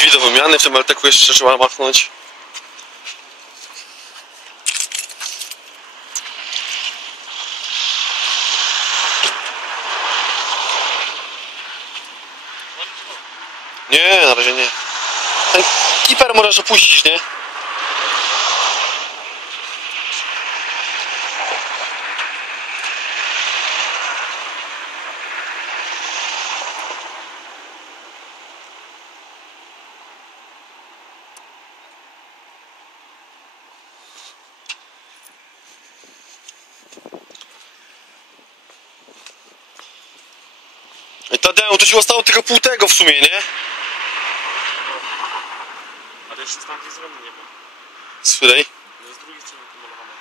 drzwi do wymiany, w tym LTK-u jeszcze trzeba machnąć. Nie, na razie nie. Ten kiper możesz opuścić, nie? Tadeu, to ci zostało tylko pół tego w sumie, nie? Ale jeszcze z tamtej strony nie ma. Z której? Z drugiej strony pomalowane.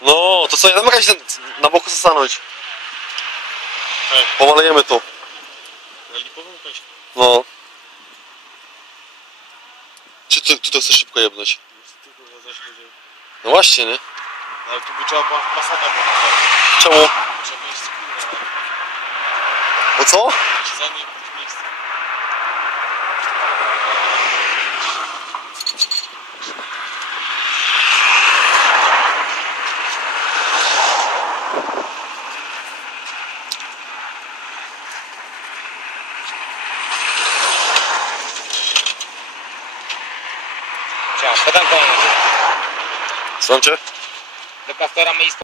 No, to co, ja dam jakaś na boku zastanąć. Tak. Pomalejemy to. Na lipową kość. No. Czy ty to chcesz szybko jebnąć? Tylko zaś będzie. No właśnie, nie? Ale tu by trzeba masakra była. Czemu? Trzeba iść skórę. Bo co? Za nim w tym miejscu. Ciao, pytam pana. Słucham cię? Do kaftora my